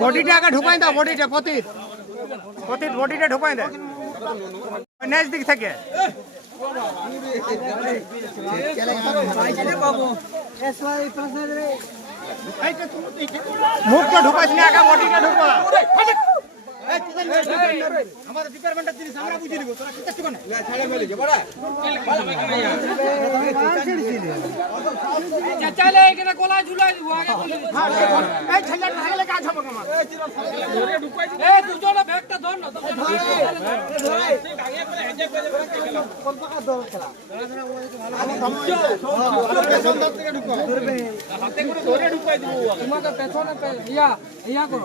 বডিটা আগে ঢুকাই দাও, বডিটা, পতিত। পতিত, বডিটা ঢুকাই দে। নেক্সট দিক থেকে। মুখটা ঢুকাইস না আগে, বডিটা ঢুকা। আমাদের ডিপার্টমেন্টের জিনিস আমরা বুঝে নিব তোরা কি করছিস না চাচালে এখানে কলা ঝুলাই দিব আগে এই ছেলেটা থাকলে কাজ হবে আমার এই দুজনে ব্যাগটা ধর না তোকে তোমাকে পেছনে ইয়া ইয়া করো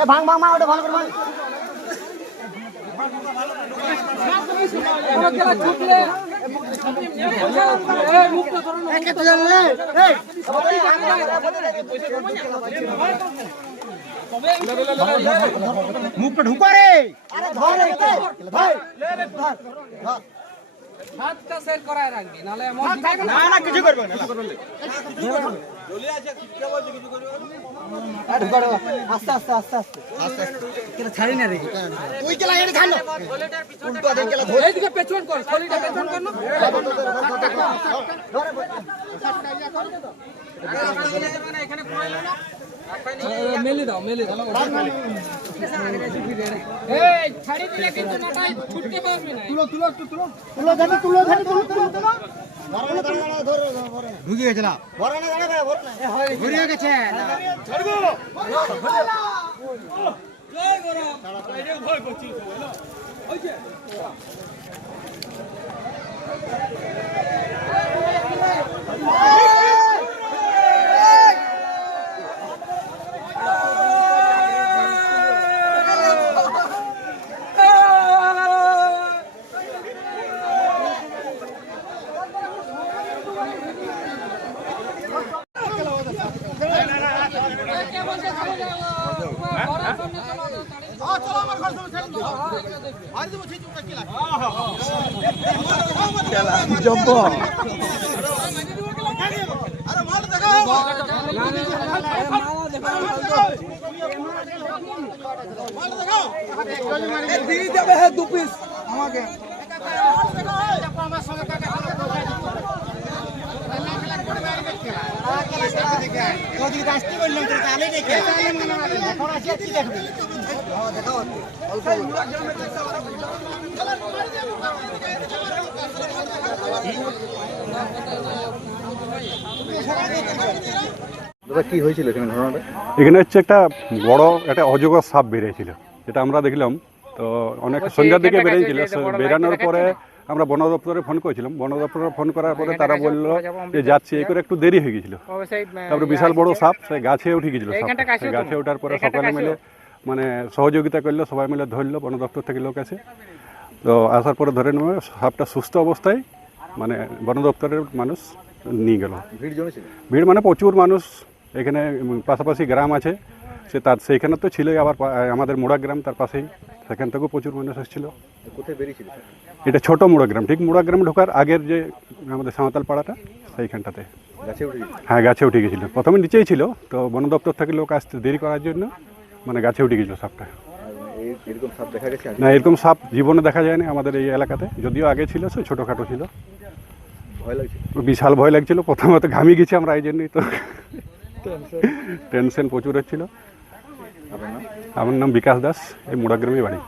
এ ভাঙ ভাঙ মা ওটা ভালো করে ভাঙ। মুখটা ঢুকা রে। ভাই হাতটা সেট করায় রাখবি নালে এমন না। না কিছু করবে না আস্তে আস্তে আস্তে আস্তে। আস্তে কেন ছাড়ি না রে। তুই কেলা এর ছাড় উল্টো দেখ কেলা ধর। এইদিকে পেছন কর থলিটা পেছন কর না? মেলে দাও মেলে দাও এই ছাড়ি দিলে কিন্তু মাথায় ছুটতে পারবি না। তুলো ধরে তুলো ধরে তুলো তুলো তুলো ঢুকে গেছে না ঘুরিয়ে গেছে জব্ব দিয়ে যাবে হ্যাঁ দু পিস আমাকে আমার সঙ্গে দেখে আসতে বললাম তাহলে দেখে এখন আসি দেখবে দাদা কি হয়েছিল এখানে ঘটনাটা? এখানে হচ্ছে একটা বড় একটা অজগর সাপ বেরিয়েছিল যেটা আমরা দেখলাম। তো অনেক সন্ধ্যার দিকে বেরিয়েছিল বেরানোর পরে আমরা বন দপ্তরে ফোন করেছিলাম। বন দপ্তরে ফোন করার পরে তারা বলল যে যাচ্ছি এই করে একটু দেরি হয়ে গেছিল। তারপরে বিশাল বড় সাপ সে গাছে উঠে গেছিল গাছে ওঠার পরে সকালে মিলে মানে সহযোগিতা করল সবাই মিলে ধরলো বন দপ্তর থেকে লোক আছে। তো আসার পরে ধরে নেবে সাপটা সুস্থ অবস্থায় মানে বন দপ্তরের মানুষ নিয়ে গেল। ভিড় মানে প্রচুর মানুষ এখানে পাশাপাশি গ্রাম আছে। সে তার সেইখানে তো ছিলই আবার আমাদের মোড়া গ্রাম তার পাশেই। সেখান থেকেও প্রচুর মানুষ এসেছিল? এটা ছোট মোড়া গ্রাম। ঠিক মোড়া গ্রাম ঢোকার আগের যে আমাদের সাঁওতাল পাড়াটা সেইখানটাতে। হ্যাঁ গাছে উঠে গেছিল। প্রথমে নিচেই ছিল। তো বন দপ্তর থেকে লোক আসতে দেরি করার জন্য মানে গাছে উঠে গেছিল সাপটা। এরকম সাপ দেখা গেছে না এরকম সাপ জীবনে দেখা যায়নি আমাদের এই এলাকাতে। যদিও আগে ছিল সে ছোটোখাটো ছিল। ভয় বিশাল ভয় লাগছিল। প্রথমত ঘামি গেছি আমরা এই জন্যই তো। টেনশন প্রচুর হচ্ছিল। আমার নাম বিকাশ দাস এই মুড়াগ্রামে বাড়ি।